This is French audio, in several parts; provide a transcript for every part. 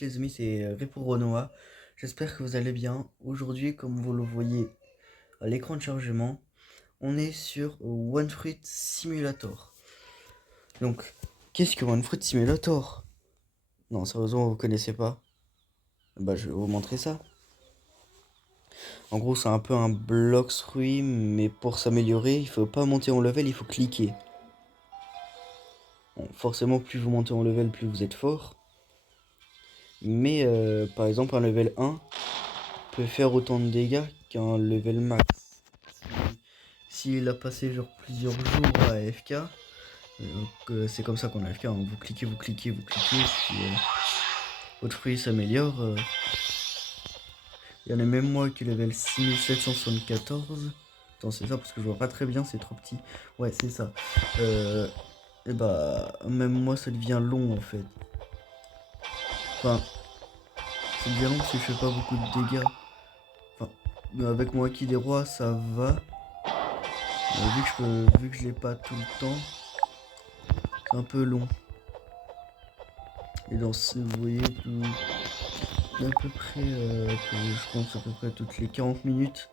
Les amis, c'est Repo Renoir. J'espère que vous allez bien. Aujourd'hui, comme vous le voyez à l'écran de chargement, on est sur OneFruit Simulator. Donc, qu'est-ce que OneFruit Simulator? Non, sérieusement, vous connaissez pas? Bah, je vais vous montrer ça. En gros, c'est un peu un bloc fruit, mais pour s'améliorer, il faut pas monter en level, il faut cliquer. Bon, forcément, plus vous montez en level, plus vous êtes fort. Mais par exemple, un level 1 peut faire autant de dégâts qu'un level max. S'il a passé genre plusieurs jours à AFK, c'est comme ça qu'on a AFK, hein. Vous cliquez, vous cliquez, vous cliquez, puis votre fruit s'améliore. Il y en a même moi qui level 6774. Attends, c'est ça parce que je vois pas très bien, c'est trop petit. Ouais, c'est ça. Et bah, même moi ça devient long en fait. Enfin, ça devient long parce que je fais pas beaucoup de dégâts. Enfin, mais avec mon acquis des rois, ça va. Vu que je l'ai pas tout le temps, c'est un peu long. Et dans ce, vous voyez, à peu près, je pense à peu près toutes les 40 minutes,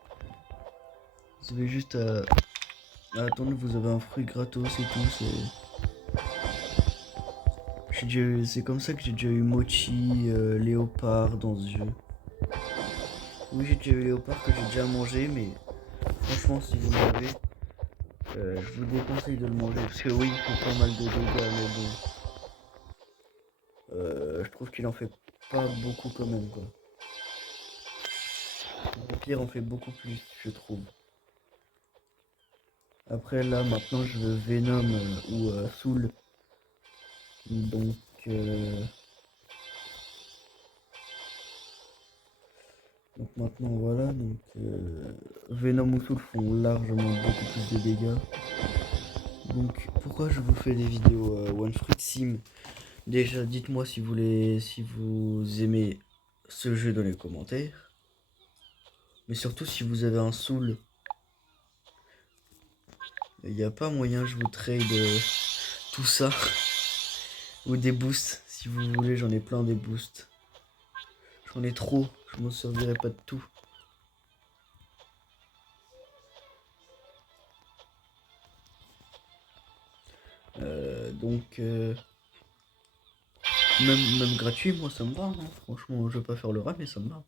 vous avez juste à attendre, vous avez un fruit gratos et tout. C'est comme ça que j'ai déjà eu Mochi, Léopard dans ce jeu. Oui, j'ai déjà eu Léopard que j'ai déjà mangé, mais franchement, si vous l'avez, je vous déconseille de le manger parce que oui, il fait pas mal de dégâts, mais bon, je trouve qu'il en fait pas beaucoup quand même, quoi. Le pire en fait beaucoup plus, je trouve. Après là, maintenant, je veux Venom ou Soul. Donc, euh, donc maintenant voilà, Venom ou Soul font largement beaucoup plus de dégâts. Donc pourquoi je vous fais des vidéos One Fruit Sim? Déjà dites-moi si vous aimez ce jeu dans les commentaires. Mais surtout si vous avez un Soul. Il n'y a pas moyen je vous trade tout ça. Ou des boosts. Si vous voulez, j'en ai plein des boosts. J'en ai trop, je m'en servirai pas de tout. Donc, même gratuit, moi ça me va, hein. Franchement, je vais pas faire le rat, mais ça me va.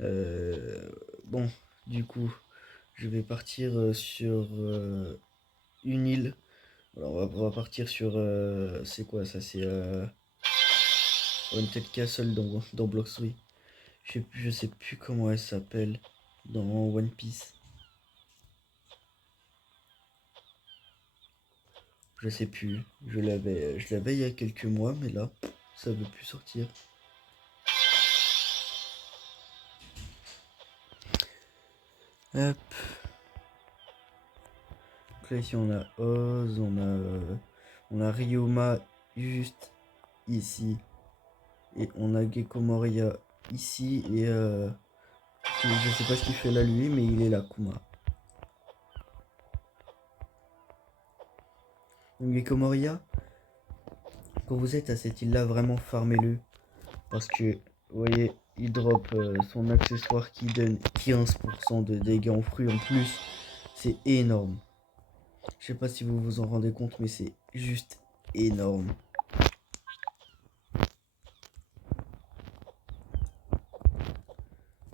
Euh, bon, du coup, je vais partir sur une île. Alors, on va partir sur. C'est quoi ça? C'est Haunted Castle dans Blox Fruit. Je sais plus comment elle s'appelle dans One Piece. Je sais plus. Je l'avais il y a quelques mois, mais là, ça veut plus sortir. Hop. Donc là ici on a Oz, on a Ryoma juste ici. Et on a Gecko Moria ici. Et je sais pas ce qu'il fait là lui, mais il est là, Kuma. Donc Gecko Moria, quand vous êtes à cette île là, vraiment farmez-le. Parce que vous voyez, il drop son accessoire qui donne 15% de dégâts en fruits en plus. C'est énorme. Je sais pas si vous vous en rendez compte, mais c'est juste énorme.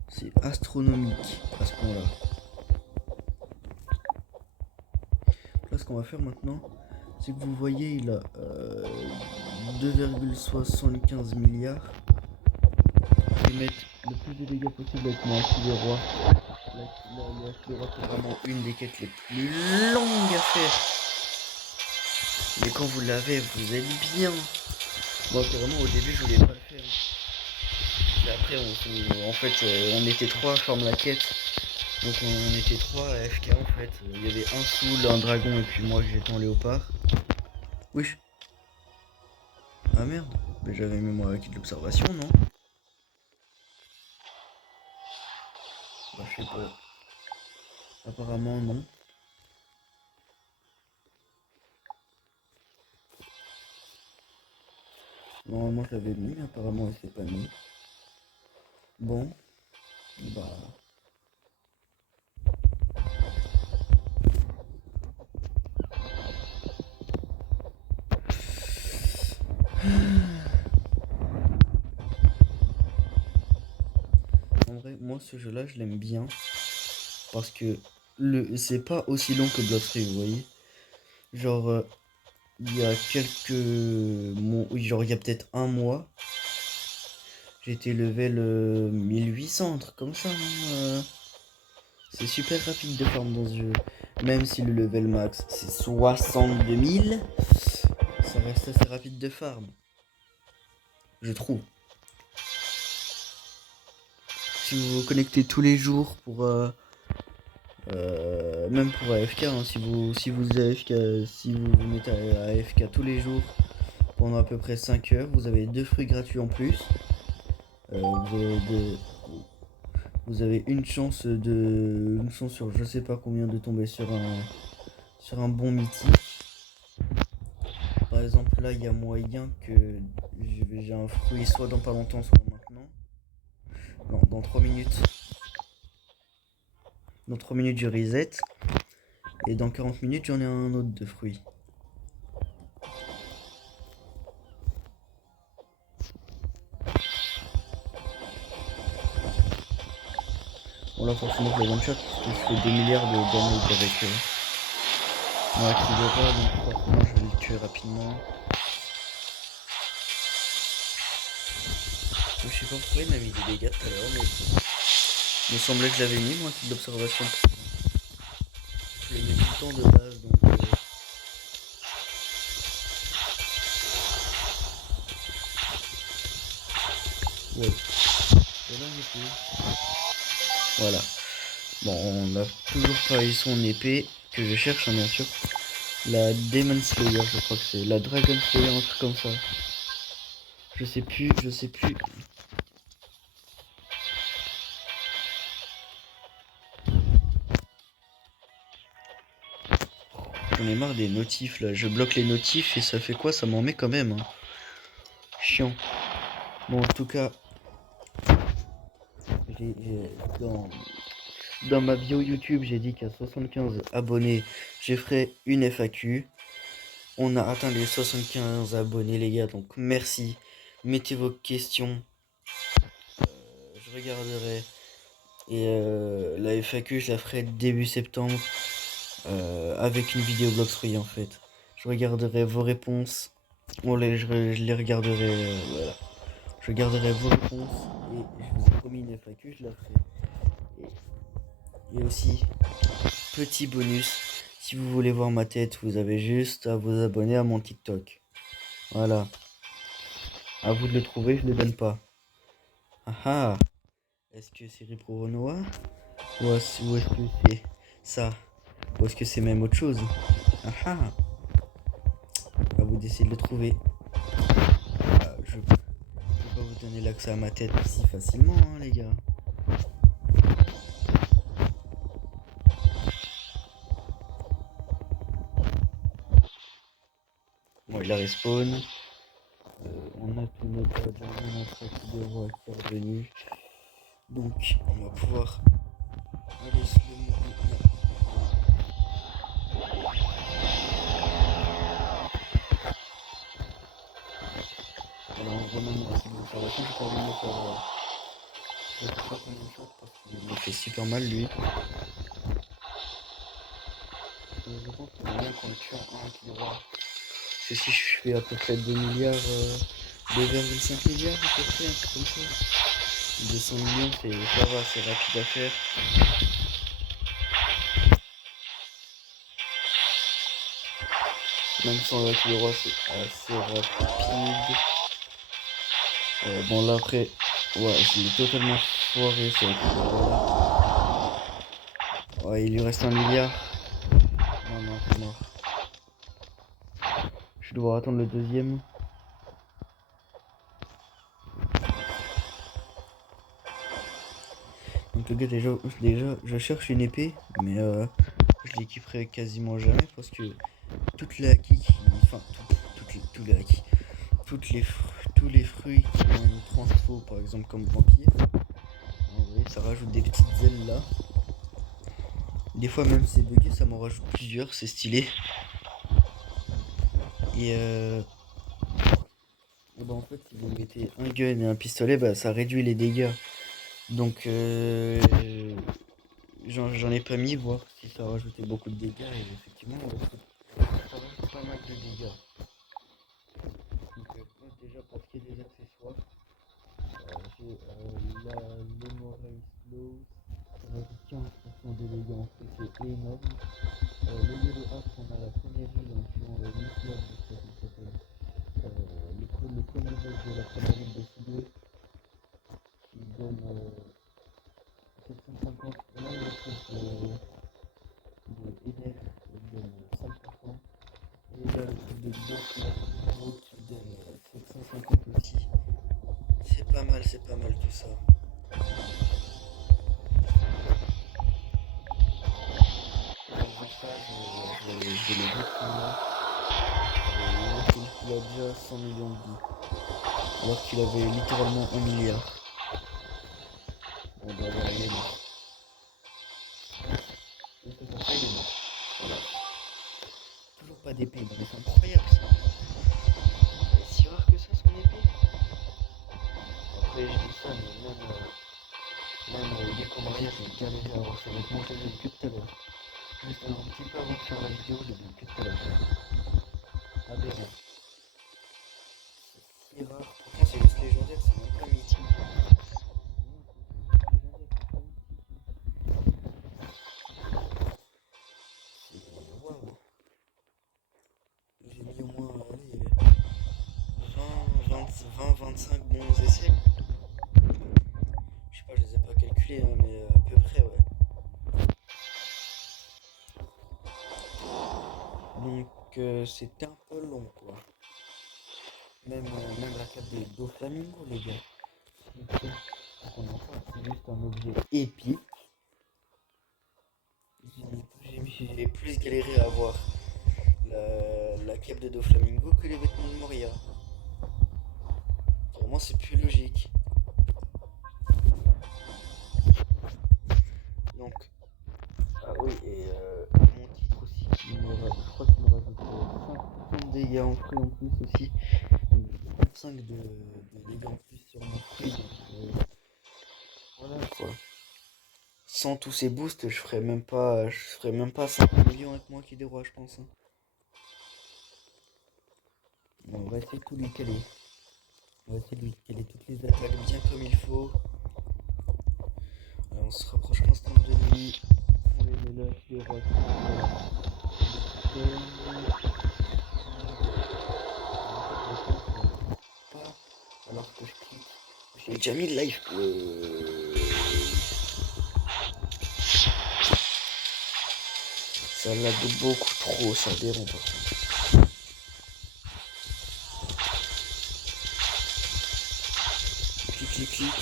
C'est astronomique à ce point-là. Là, ce qu'on va faire maintenant, c'est que vous voyez, il a 2,75 milliards. Je vais mettre le plus de dégâts possible avec mon Haki des rois. Le Haki des rois, c'est vraiment une des quêtes les plus longues à faire. Mais quand vous l'avez, vous êtes bien. Moi, carrément, au début, je voulais pas le faire. Mais après, en fait, on était trois à faire la quête. Donc on était trois à FK en fait. Il y avait un Soul, un dragon et puis moi j'étais en léopard. Wesh. Ah merde. Mais j'avais mis moi acquis de l'observation, non? Bah je sais pas. Apparemment non. Normalement je l'avais mis, mais apparemment elle s'est pas mis. Bon, bah... En vrai, moi ce jeu-là, je l'aime bien. Parce que c'est pas aussi long que Blood Free, vous voyez. Genre, il y a quelques mois, genre il y a peut-être un mois, j'étais level 1800, un truc comme ça, hein, c'est super rapide de farm dans ce jeu. Même si le level max c'est 62 000, ça reste assez rapide de farm. Je trouve. Si vous vous connectez tous les jours pour... même pour AFK, hein, si vous AFK, si vous vous mettez à AFK tous les jours pendant à peu près 5 heures, vous avez 2 fruits gratuits en plus. Vous avez une chance sur je sais pas combien de tomber sur un bon mythique. Par exemple là il y a moyen que j'ai un fruit soit dans pas longtemps soit maintenant. Non, dans 3 minutes. Dans 3 minutes je reset. Et dans 40 minutes j'en ai un autre de fruit. Bon là forcément je le one shot parce que je fais 2 milliards de damage avec mon activera, donc forcément je vais le tuer rapidement. Je sais pas pourquoi il m'a mis des dégâts tout à l'heure, mais il me semblait que j'avais mis moi un type d'observation. Je l'ai mis tout le temps de base donc ouais. Et là, j'ai plus. Voilà. Bon, on n'a toujours pas eu son épée que je cherche, hein, bien sûr. La Demon Slayer, je crois que c'est. La Dragon Slayer, un truc comme ça. Je sais plus, je sais plus. J'en ai marre des notifs là. Je bloque les notifs et ça fait quoi? Ça m'en met quand même. Hein. Chiant. Bon, en tout cas, dans ma bio YouTube, j'ai dit qu'à 75 abonnés, je ferai une FAQ. On a atteint les 75 abonnés, les gars. Donc, merci. Mettez vos questions. Je regarderai. Et la FAQ, je la ferai début septembre. Avec une vidéo Bloxfree en fait. Je regarderai vos réponses. Bon, je les regarderai. Voilà. Je regarderai vos réponses. Et je vous ai promis une FAQ, je la ferai. Et aussi, petit bonus. Si vous voulez voir ma tête, vous avez juste à vous abonner à mon TikTok. Voilà. À vous de le trouver, je ne le donne pas. Ah ah. Est-ce que c'est Ripro Renoir? Ou est-ce que c'est ça? Ou est-ce que c'est même autre chose? Ah ah. À vous d'essayer de le trouver. Je peux pas vous donner l'accès à ma tête si facilement, hein, les gars. Bon, il a respawn. On a tout notre badge, on a notre acte de roi qui est revenu. Donc, on va pouvoir aller se le mourir. Alors, on remet mon acte de observation. J'ai pas envie de me faire. Je sais pas combien de choses parce qu'il me fait super mal lui. Je pense qu'il y a bien qu'on le tue en 1 qui le roi. Parce que si je fais à peu près 2 milliards, 2,5 milliards à peu près, un truc comme ça. 200 millions, ça va, c'est rapide à faire. Même sans avec le roi, c'est assez rapide. Bon là après, ouais, je l'ai totalement foiré c'est avec le roi. Ouais, il lui reste 1 milliard. Non, non, c'est mort. Je vais devoir attendre le deuxième. Donc le gars, déjà je cherche une épée, mais je l'équiperai quasiment jamais parce que toutes les acquis, enfin tous les acquis, tous les fruits qui ont une transfo, par exemple comme vampire. En vrai, ça rajoute des petites ailes là. Des fois même c'est bugué, ça m'en rajoute plusieurs, c'est stylé. Et bah en fait si vous mettez un gun et un pistolet, bah ça réduit les dégâts. Donc j'en ai pas mis, voir si ça rajoutait beaucoup de dégâts. Et effectivement, ça rajoute pas mal de dégâts. Donc déjà pour ce qui est des accessoires, j'ai l'Emoray Slow, ça rajoute 15% de dégâts en fait, c'est énorme. Le Yellow Axe, on a la première île en tuant le nucléaire, je sais pas comment ça s'appelle. Le premier boss de la première île de Sidney qui donne 750. Là, le truc de Eder qui donne 5%. Et là, le truc de Gizmo qui donne 750 aussi. C'est pas mal tout ça. Donc ça, je vais le détruire là. Il a déjà 100 millions de vies. Alors qu'il avait littéralement 1 milliard. Bon bah voilà, il est mort. Et c'est pour ça il est mort. Voilà. Toujours pas d'épée, non mais c'est incroyable ça. Elle est si rare que ça son épée. Après je dis ça, mais même les Comoriens j'ai galéré à avoir ses vêtements, je les ai que tout à l'heure. Juste un petit peu avant de faire la vidéo, je les ai que tout à l'heure. Aberrant. C'est si rare, pourtant c'est juste légendaire, c'est même pas mythique. Waouh. J'ai mis au moins allez, 25 bons essais. Je sais pas, je les ai pas calculés, hein, mais à peu près, ouais. Donc c'était un peu long, quoi. Même la cape de Doflamingo, les gars. C'est juste un objet épique. J'ai plus galéré à avoir la cape de Doflamingo que les vêtements de Moria. Vraiment, c'est plus logique. Donc, ah oui, et mon titre aussi, je crois qu'il me rajoute 5% de dégâts en fruits en plus aussi. Donc 35 de dégâts en plus sur mon fruit. Donc voilà quoi. Sans tous ces boosts, je ferais même pas 50 millions avec moi qui des rois, je pense. Hein. Bon, on va essayer de tout lui caler. On va essayer de lui caler toutes les attaques bien comme il faut. Alors, on se rapproche l'instant de lui. On les met là, les rois. Alors que je clique. J'ai déjà mis le live. Ça lag beaucoup trop, ça dérange par contre. Clic.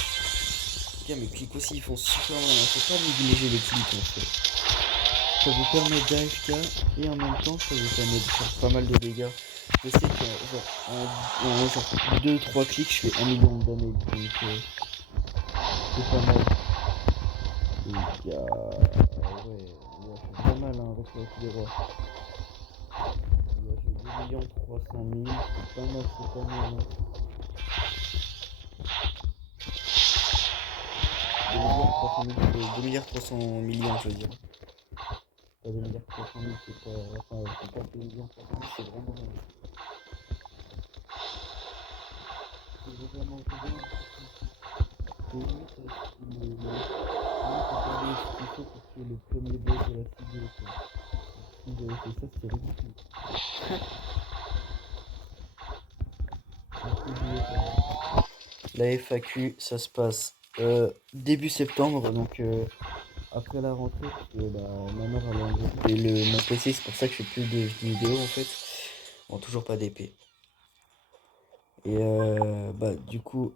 Bien, mais clics aussi, ils font super mal. Faut pas négliger les clics en fait. Ça vous permet d'AFK et en même temps ça vous permet de faire pas mal de dégâts. Je sais que en 2-3 clics je fais 1 million de damage, donc c'est pas mal. Les gars, ouais, on fait pas mal hein, avec les rois. On fait 2 300 000, c'est pas mal cette année. Hein. 2 milliards 300 millions, je veux dire. Pas 2 milliards 300 000, c'est pas. Enfin, c'est pas 2 millions 300 000, c'est vraiment bien. C'est vraiment bien. C'est limite ce qu'il faut pour tuer le premier boss de la vidéo. Si j'avais fait ça, c'était ridicule. La FAQ, ça se passe début septembre, donc après la rentrée, parce que ma mère elle a enlevé mon PC, c'est pour ça que je fais plus de vidéos en fait. Bon, toujours pas d'épée. Et du coup,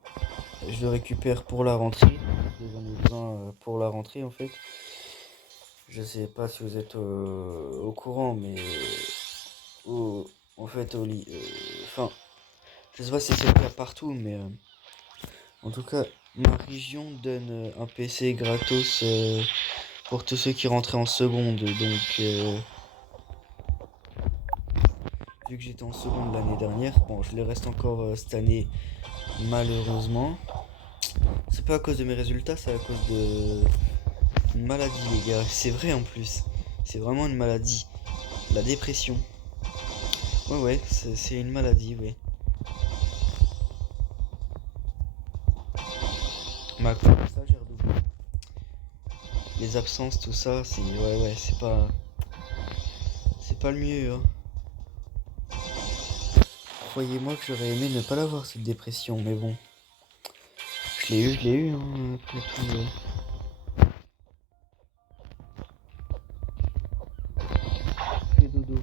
je le récupère pour la rentrée. J'en ai besoin pour la rentrée en fait. Je sais pas si vous êtes au courant, mais en fait, enfin, Je sais pas si c'est le cas partout, mais en tout cas, ma région donne un PC gratos pour tous ceux qui rentraient en seconde. Donc, vu que j'étais en seconde l'année dernière, bon, je le reste encore cette année, malheureusement. C'est pas à cause de mes résultats, c'est à cause de une maladie, les gars. C'est vrai en plus. C'est vraiment une maladie. La dépression. Ouais, c'est une maladie, ouais. Ma ça, j'ai redoublé. Les absences, tout ça, c'est. Ouais, c'est pas. C'est pas le mieux, hein. Croyez-moi que j'aurais aimé ne pas l'avoir, cette dépression, mais bon. Je l'ai eu, hein, après tout. Fais dodo.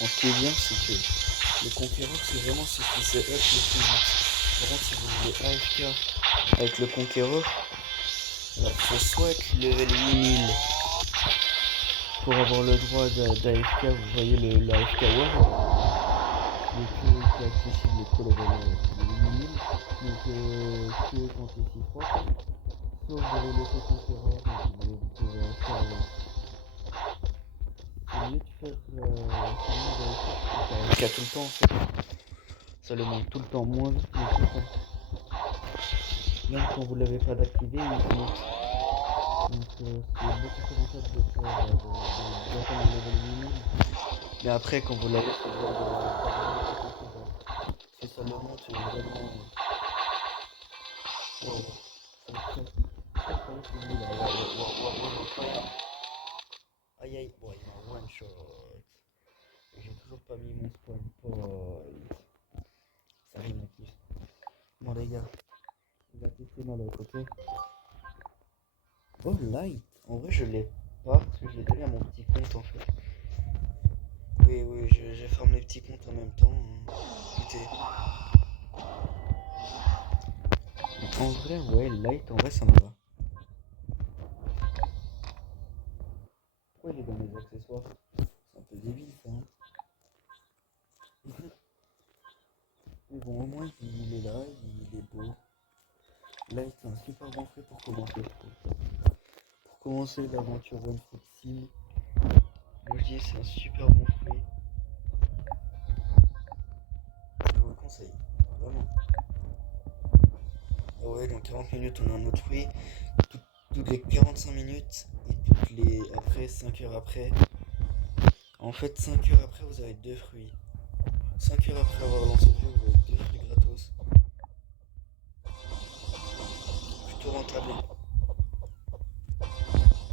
Bon, ce qui est bien, c'est que le conquérant, c'est vraiment ce qui se up le plus vite. Par contre, si vous voulez AFK avec le conquérant, il faut soit être level 8000 pour avoir le droit d'AFK, vous voyez l'AFK World, qui est accessible pour level 8000, donc que quand c'est 6-3, soit vous avez le conquérant, donc vous pouvez faire au lieu de faire AFK tout le temps en fait. Ça le monte tout le temps moins vite, mais tout le temps. Même quand vous l'avez pas d'activer, il monte. Donc c'est beaucoup plus rentable de faire d'attendre le level minimum. Mais après quand vous l'avez, c'est bien de parce que ça le monte vraiment. Wow. Aïe aïe, ouais, il m'a one shot. J'ai toujours pas mis mon spawn point. Ça rime en plus. Bon les gars, on va tester ma life, ok? Oh light, en vrai je l'ai pas parce que je l'ai donné à mon petit compte en fait. Oui, je ferme les petits comptes en même temps, hein. Écoutez. En vrai, ouais, light, en vrai ça me va. Pourquoi il est dans mes accessoires? C'est un peu débile ça, hein. Mais bon, au moins il est là, il est beau. Light, c'est un super bon fruit pour commencer, je trouve. Pour commencer l'aventure One Foot Sim, moi je dis c'est un super bon fruit. Je vous le conseille, vraiment. Ah ouais, dans 40 minutes on a un autre fruit. Toutes les 45 minutes et toutes les après 5 heures après. En fait 5 heures après vous avez deux fruits. 5 heures après avoir lancé le jeu vous avez deux fruits gratos. Plutôt rentable.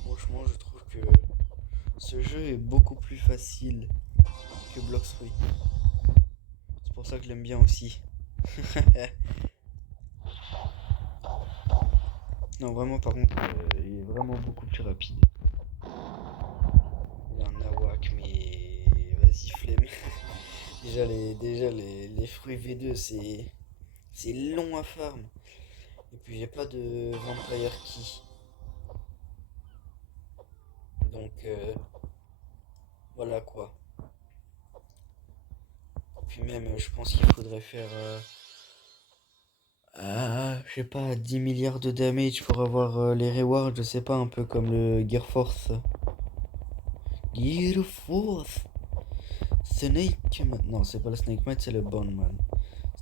Franchement je trouve que ce jeu est beaucoup plus facile que Blox Fruit. C'est pour ça que je l'aime bien aussi. Non vraiment par contre il est vraiment beaucoup plus rapide. Il a un nawak mais vas-y flemme. déjà les fruits V2 c'est long à farm. Et puis j'ai pas de Vampire Key. Donc voilà quoi. Puis même je pense qu'il faudrait faire je sais pas 10 milliards de damage pour avoir les rewards, je sais pas, un peu comme le Gear Force. Gear Force. Snake Man. Non, c'est pas le Snake Man, c'est le Bone Man.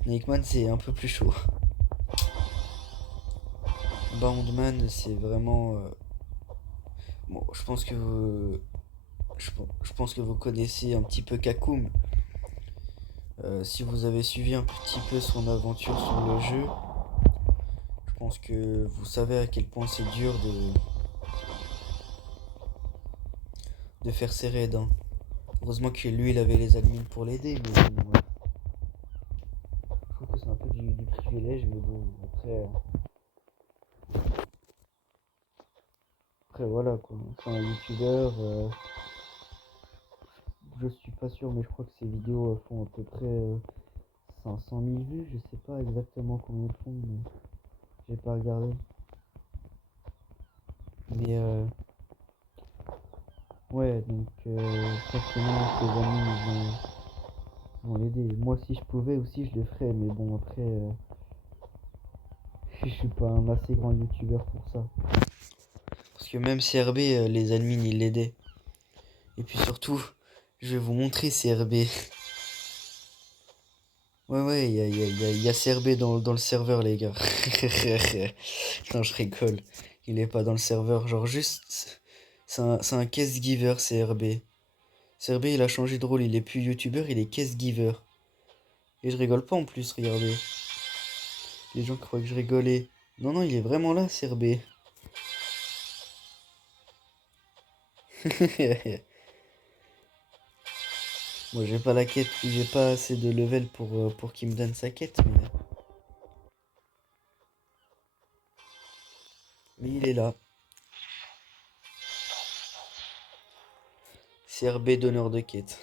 Snake Man c'est un peu plus chaud. Boundman c'est vraiment bon, je pense que vous connaissez un petit peu Kakum. Si vous avez suivi un petit peu son aventure sur le jeu, je pense que vous savez à quel point c'est dur de faire ses raids, hein. Heureusement que lui il avait les admins pour l'aider, mais bon, ouais. Je trouve que c'est un peu du privilège, mais bon, après Après, voilà quoi. C'est un youtubeur. Je suis pas sûr, mais je crois que ses vidéos font à peu près 500 000 vues. Je sais pas exactement combien elles font, mais j'ai pas regardé. Mais ouais, donc forcément, ses amis ils vont l'aider. Moi, si je pouvais aussi, je le ferais. Mais bon, après, je suis pas un assez grand youtubeur pour ça. Parce que même CRB, les admins, ils l'aidaient. Et puis surtout, je vais vous montrer CRB. Ouais, il y a CRB dans le serveur, les gars. Non, je rigole. Il est pas dans le serveur. Genre, juste. C'est un case giver, CRB. CRB, il a changé de rôle. Il est plus youtubeur, il est case giver. Et je rigole pas en plus, regardez. Les gens croient que je rigolais. Non, non, il est vraiment là, CRB. Moi, j'ai pas la quête. J'ai pas assez de level pour qu'il me donne sa quête. Mais il est là. CRB donneur de quête.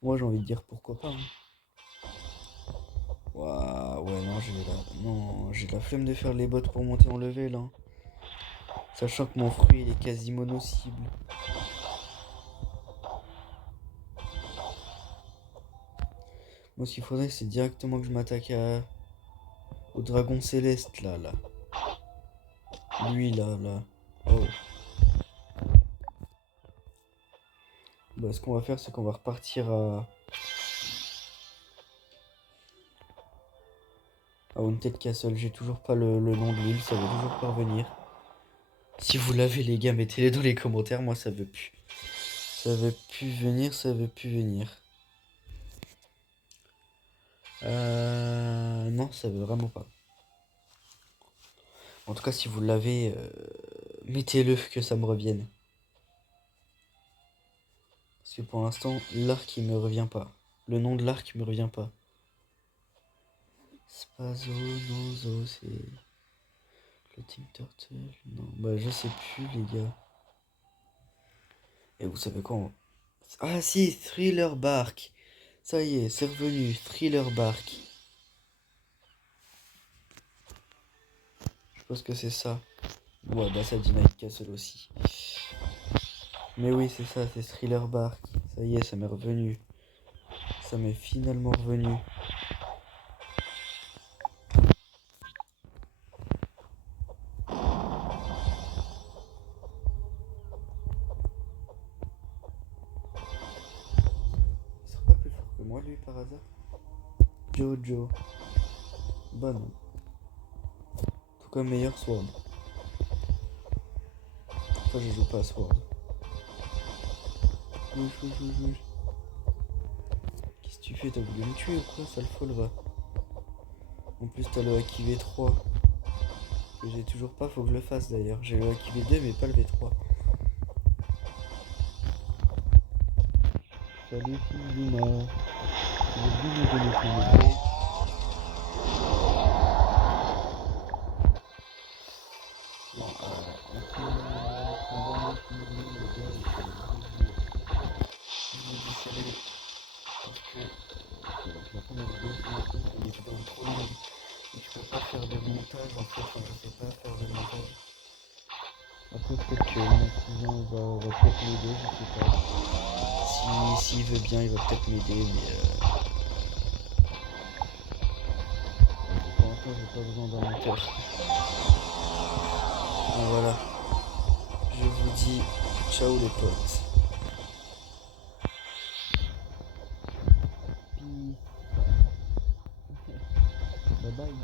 Moi, j'ai envie de dire pourquoi pas. Waouh, ouais, non, j'ai la flemme de faire les bots pour monter en level, hein. Sachant que mon fruit, il est quasi mono-cible. Moi, ce qu'il faudrait, c'est directement que je m'attaque au dragon céleste, là. Lui, là. Oh. Bah, ce qu'on va faire, c'est qu'on va repartir à Haunted Castle. J'ai toujours pas le nom de l'île, ça veut toujours pas revenir. Si vous l'avez, les gars, mettez-les dans les commentaires. Moi, ça veut plus. Ça veut plus venir, ça veut plus venir. Non, ça veut vraiment pas. En tout cas, si vous l'avez, mettez-le que ça me revienne. Parce que pour l'instant, l'arc il me revient pas. Le nom de l'arc me revient pas. Spazonoso, c'est. Floating Turtle. Non, bah je sais plus, les gars. Et vous savez quoi? Ah si, Thriller Bark. Ça y est, c'est revenu. Thriller Bark. Je pense que c'est ça. Ouais, bah ça dit Night Castle aussi. Mais oui, c'est ça, c'est Thriller Bark. Ça y est, ça m'est revenu. Ça m'est finalement revenu. Il sera pas plus fort que moi, lui, par hasard? Jojo. Bah non. En tout cas, meilleur Sword. Après, je joue pas à Sword. Oui. Qu'est-ce que tu fais? T'as voulu me tuer ou quoi, sale folle, va? En plus, t'as le Haki V3. Que j'ai toujours pas, faut que je le fasse d'ailleurs. J'ai le Haki V2, mais pas le V3. Salut, Fizuma. Tu veux bien me donner ton idée? Après, peut-être que mon cousin va peut-être m'aider, je sais pas. S'il veut bien, il va peut-être m'aider, mais pour l'instant, j'ai pas besoin d'un mentor. Bon, voilà. Je vous dis ciao les potes. Peace. Bye bye.